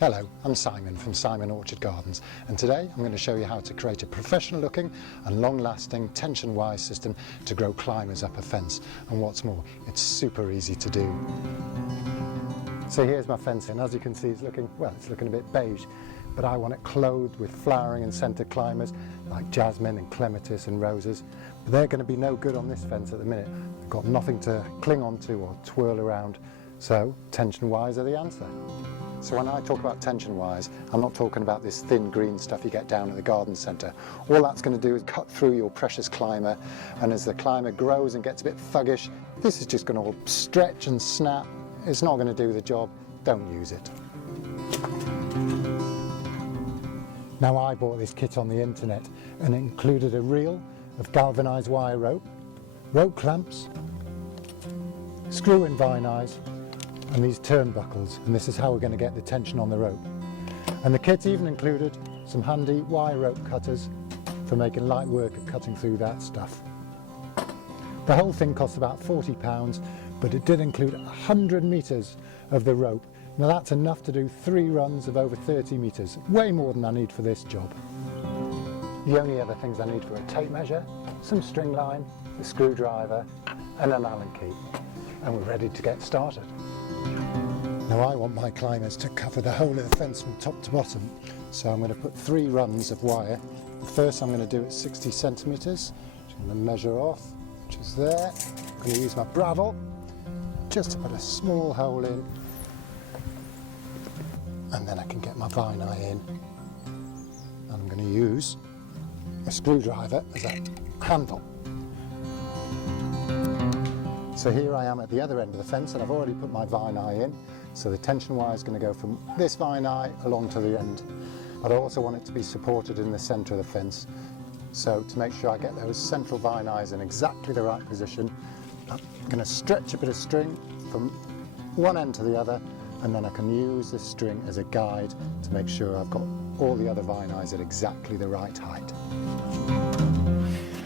Hello, I'm Simon from Simon Orchard Gardens, and today I'm going to show you how to create a professional looking and long lasting tension wire system to grow climbers up a fence. And what's more, it's super easy to do. So here's my fence, and as you can see it's looking a bit beige, but I want it clothed with flowering and scented climbers like jasmine and clematis and roses. But they're going to be no good on this fence at the minute. They've got nothing to cling onto or twirl around, so tension wires are the answer. So when I talk about tension wires, I'm not talking about this thin green stuff you get down at the garden centre. All that's going to do is cut through your precious climber, and as the climber grows and gets a bit thuggish, this is just going to stretch and snap. It's not going to do the job. Don't use it. Now, I bought this kit on the internet, and it included a reel of galvanised wire rope clamps, screw-in vine eyes, and these turnbuckles, and this is how we're going to get the tension on the rope. And the kit even included some handy wire rope cutters for making light work of cutting through that stuff. The whole thing cost about £40, but it did include 100 metres of the rope. Now that's enough to do 3 runs of over 30 metres, way more than I need for this job. The only other things I need are a tape measure, some string line, a screwdriver and an Allen key, and we're ready to get started. Now I want my climbers to cover the whole of the fence from top to bottom, so I'm going to put 3 runs of wire. The first I'm going to do at 60 centimetres, which I'm going to measure off, which is there. I'm going to use my bradawl just to put a small hole in, and then I can get my vine eye in. And I'm going to use a screwdriver as a handle. So here I am at the other end of the fence, and I've already put my vine eye in. So the tension wire is going to go from this vine eye along to the end. But I also want it to be supported in the centre of the fence. So to make sure I get those central vine eyes in exactly the right position, I'm going to stretch a bit of string from one end to the other, and then I can use the string as a guide to make sure I've got all the other vine eyes at exactly the right height.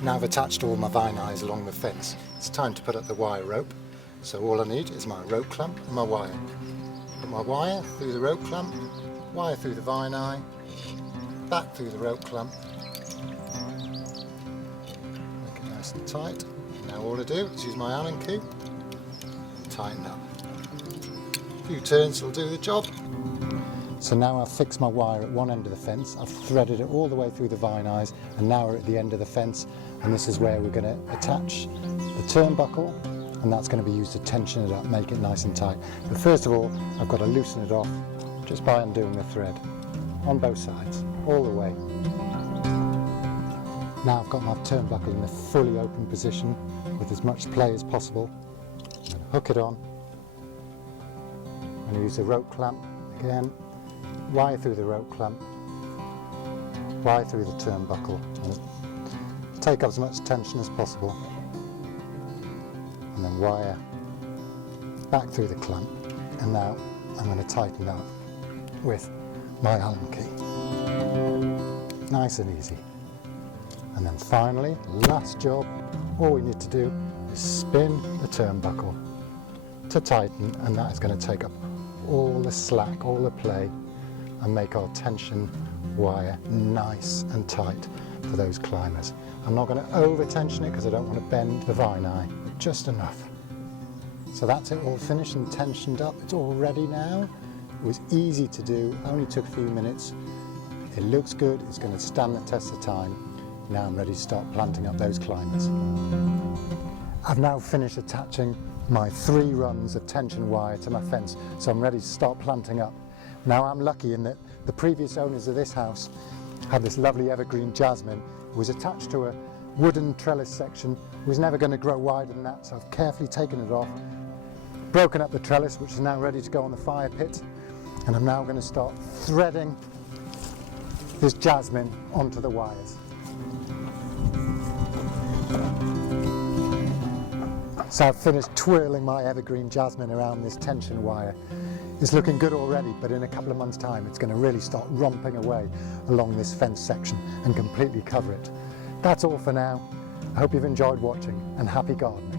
Now I've attached all my vine eyes along the fence, it's time to put up the wire rope. So all I need is my rope clamp and my wire. Put my wire through the rope clamp, wire through the vine eye, back through the rope clamp. Make it nice and tight. Now all I do is use my Allen key and tighten up. A few turns will do the job. So now I've fixed my wire at one end of the fence, I've threaded it all the way through the vine eyes, and now we're at the end of the fence, and this is where we're going to attach the turnbuckle, and that's going to be used to tension it up, make it nice and tight. But first of all, I've got to loosen it off just by undoing the thread on both sides, all the way. Now I've got my turnbuckle in a fully open position with as much play as possible. I'm going to hook it on. I'm going to use the rope clamp again, wire through the rope clamp, wire through the turnbuckle, and take up as much tension as possible, and then wire back through the clamp, and now I'm going to tighten up with my Allen key. Nice and easy. And then finally, last job, all we need to do is spin the turnbuckle to tighten, and that is going to take up all the slack, all the play, and make our tension wire nice and tight for those climbers. I'm not going to over tension it because I don't want to bend the vine eye, but just enough. So that's it, all finished and tensioned up. It's all ready now. It was easy to do, only took a few minutes. It looks good, it's going to stand the test of time. Now I'm ready to start planting up those climbers. I've now finished attaching my 3 runs of tension wire to my fence, so I'm ready to start planting up. Now I'm lucky in that the previous owners of this house had this lovely evergreen jasmine. It was attached to a wooden trellis section. It was never going to grow wider than that, so I've carefully taken it off, broken up the trellis, which is now ready to go on the fire pit, and I'm now going to start threading this jasmine onto the wires. So I've finished twirling my evergreen jasmine around this tension wire. It's looking good already, but in a couple of months' time it's going to really start romping away along this fence section and completely cover it. That's all for now. I hope you've enjoyed watching, and happy gardening.